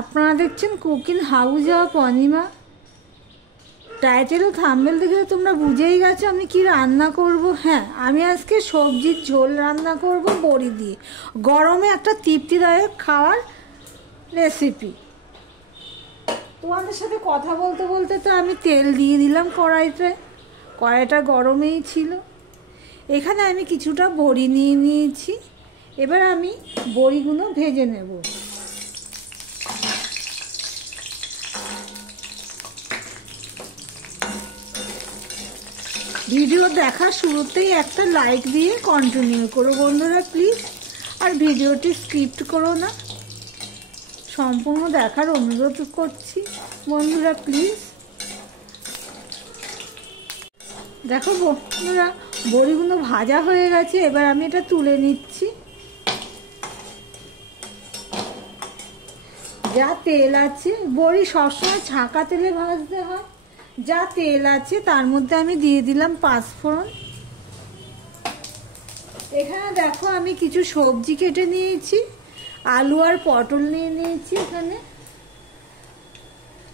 আপনারা দেখছেন cooking house of Anima. Title ও থাম্বনেল দেখে তোমরা বুঝেই গেছো আমি কি রান্না করব। হ্যাঁ, আমি আজকে সবজির ঝোল রান্না করব বড়ি দিয়ে। গরমে একটা তৃপ্তিদায়ক খাওয়ার রেসিপি। তোমাদের সাথে কথা বলতে বলতে তো আমি তেল দিয়ে দিলাম কড়াইটা গরমেই ছিল। এখানে আমি কিছুটা বড়ি নিয়ে নিয়েছি। এবার আমি বড়িগুলো ভেজে নেব। ভিডিও দেখার শুরুতেই একটা লাইক দিয়ে কন্টিনিউ করো বন্ধুরা প্লিজ। আর ভিডিওটি স্কিপ করো না, সম্পূর্ণ দেখার অনুরোধ করছি বন্ধুরা প্লিজ। দেখো বন্ধুরা, বড়িগুলো ভাজা হয়ে গেছে। এবার আমি এটা তুলে নিচ্ছি। যা তেল আছে, বড়ি সবসময় ছাঁকা তেলে ভাজতে হয়। যা তেল আছে তার মধ্যে আমি দিয়ে দিলাম পাঁচফোড়ন। এখানে দেখো আমি কিছু সবজি কেটে নিয়েছি। আলু আর পটল নিয়ে নিয়েছি এখানে।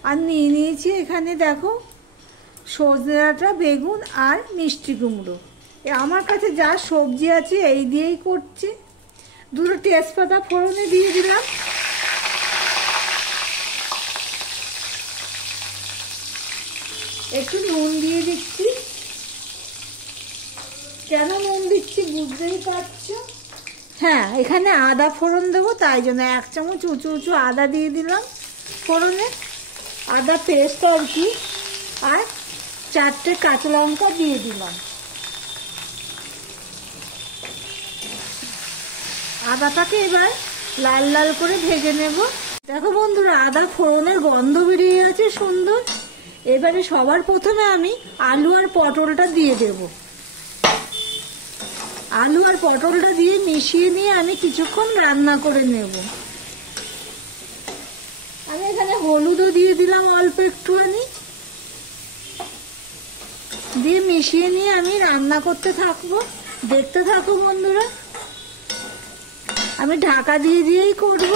আর নিয়ে নিয়েছি এখানে দেখো সজনে ডাঁটা, বেগুন আর মিষ্টি কুমড়ো। আমার কাছে যা সবজি আছে এই দিয়েই করছি। দুটো তেজপাতা ফোড়নে দিয়ে দিলাম। একটু নুন দিয়ে দিচ্ছি। কেন নুন দিচ্ছি বুঝতেই পারছো। হ্যাঁ, এখানে আদা ফোড়ন দেবো, তাই জন্য 1 চামচ উঁচু উঁচু আদা দিয়ে দিলাম ফোড়নে, আদা পেস্ট আর কি। আর 4টে কাঁচা লঙ্কা দিয়ে দিলাম। আদাটাকে এবার লাল লাল করে ভেজে নেব। দেখো বন্ধুরা, আদা ফোড়নের গন্ধ বেরিয়ে গেছে সুন্দর। এবারে সবার প্রথমে আমি আলু আর পটলটা দিয়ে দেব। আলু আর পটলটা দিয়ে মিশিয়ে নিয়ে আমি কিছুক্ষণ রান্না করে নেব। আমি এখানে হলুদও দিয়ে দিলাম অল্প একটুখানি, দিয়ে মিশিয়ে নিয়ে আমি রান্না করতে থাকবো। দেখতে থাকো বন্ধুরা, আমি ঢাকা দিয়েই করব।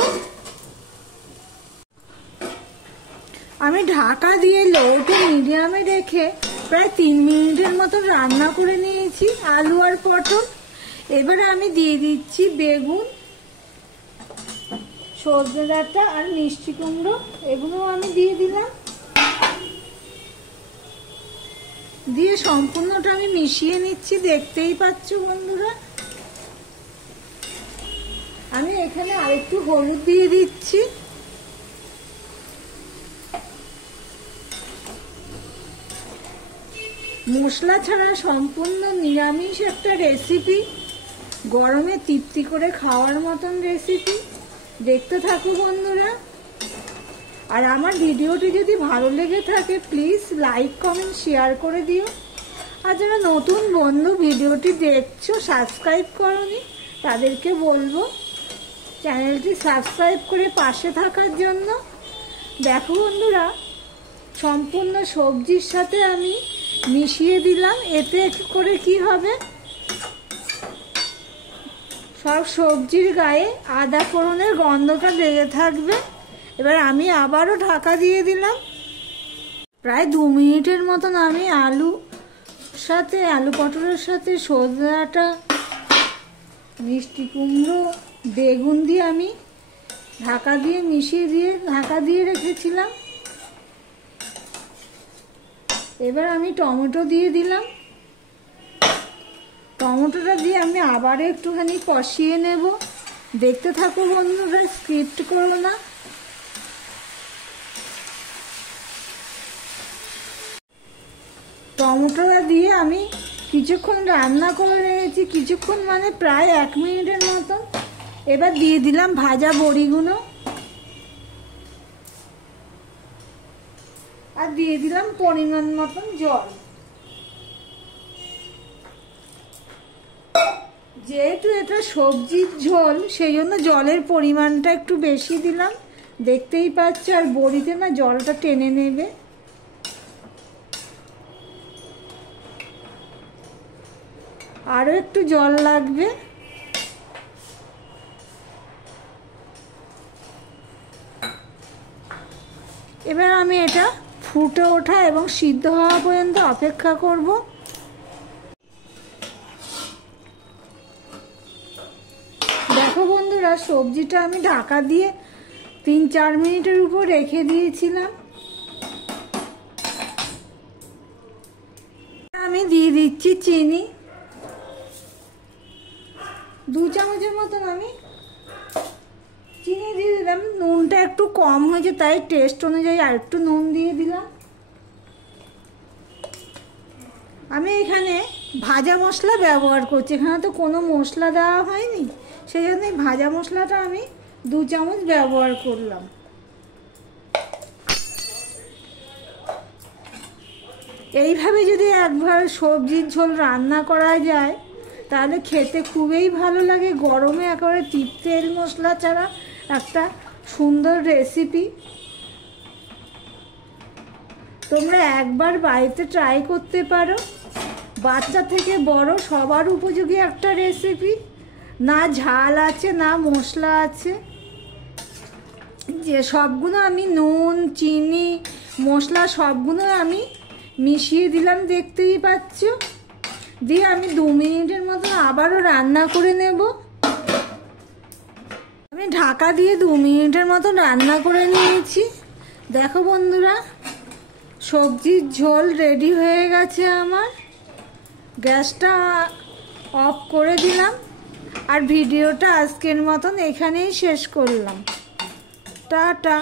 আমি ঢাকা দিয়ে লো টু মিডিয়ামে রেখে প্রায় 3 মিনিটের মতো রান্না করে নিয়েছি আলু আর পটল। এবারে আমি দিয়ে দিচ্ছি বেগুন, সজনে ডাঁটা আর মিষ্টি কুমড়ো। এগুলো আমি দিয়ে দিলাম। দিয়ে সম্পূর্ণটা আমি মিশিয়ে নিচ্ছি, দেখতেই পাচ্ছ বন্ধুরা। আমি এখানে আরেকটু হলুদ দিয়ে দিচ্ছি। মশলা ছাড়া সম্পূর্ণ নিরামিষ একটা রেসিপি, গরমে তৃপ্তি করে খাওয়ার মতন রেসিপি। দেখতে থাকো বন্ধুরা। আর আমার ভিডিওটি যদি ভালো লেগে থাকে প্লিজ লাইক কমেন্ট শেয়ার করে দিও। আর যারা নতুন বন্ধু ভিডিওটি দেখছো সাবস্ক্রাইব করোনি, তাদেরকে বলবো চ্যানেলটি সাবস্ক্রাইব করে পাশে থাকার জন্য। দেখো বন্ধুরা, সম্পূর্ণ সবজির সাথে আমি মিশিয়ে দিলাম। এতে করে কি হবে, সব সবজির গায়ে আদা ফোড়নের গন্ধটা লেগে থাকবে। এবার আমি আবারও ঢাকা দিয়ে দিলাম। প্রায় 2 মিনিটের মতন আমি আলু পটলের সাথে সজনে ডাঁটা, মিষ্টি কুমড়ো, বেগুন দিয়ে আমি ঢাকা দিয়ে রেখেছিলাম। এবার আমি টমেটো দিয়ে দিলাম। টমেটোটা দিয়ে আমি আবার একটুখানি কষিয়ে নেব। দেখতে থাকো বন্ধুরা, স্কিপ করো না। টমেটোটা দিয়ে আমি কিছুক্ষণ রান্না করে রেখেছি, কিছুক্ষণ মানে প্রায় 1 মিনিটের মতন। এবার দিয়ে দিলাম ভাজা বড়িগুলো আর দিয়ে দিলাম পরিমাণ মতন জল। যেহেতু এটা সবজির ঝোল সেই জন্য জলের পরিমাণটা একটু বেশি দিলাম, দেখতেই পাচ্ছ। আর বড়িতে না জলটা টেনে নেবে। আরও একটু জল লাগবে। এবার আমি এটা ফুটে ওঠা এবং সিদ্ধ হওয়া পর্যন্ত অপেক্ষা করব। দেখো বন্ধুরা, সবজিটা আমি ঢাকা দিয়ে 3-4 মিনিটের উপর রেখে দিয়েছিলাম। আমি দিয়ে দিচ্ছি চিনি, 2 চামচের মতন আমি চিনি দিয়ে দিলাম। নুনটা একটু কম হয়েছে, তাই টেস্ট অনুযায়ী আর একটু নুন দিয়ে দিলাম। আমি এখানে ভাজা মশলা ব্যবহার করছি, এখানে তো কোনো মশলা দেওয়া হয়নি, সেই জন্য ভাজা মশলাটা আমি 2 চামচ ব্যবহার করলাম। এইভাবে যদি একবার সবজির ঝোল রান্না করা যায় তাহলে খেতে খুবই ভালো লাগে। গরমে একেবারে তেল মশলা ছাড়া একটা সুন্দর রেসিপি। তোমরা একবার বাড়িতে ট্রাই করতে পারো। বাচ্চা থেকে বড় সবার উপযোগী একটা রেসিপি। না ঝাল আছে না মশলা আছে, যে সবগুলো আমি নুন চিনি মশলা সবগুলো আমি মিশিয়ে দিলাম, দেখতেই পাচ্ছ। দিয়ে আমি 2 মিনিটের মতো আবারও রান্না করে নেব। আমি ঢাকা দিয়ে 2 মিনিটের মতো রান্না করে নিয়েছি। দেখো বন্ধুরা, সবজির ঝোল রেডি হয়ে গেছে আমার। গ্যাসটা অফ করে দিলাম আর ভিডিওটা আজকের মতন এখানেই শেষ করলাম। টাটা।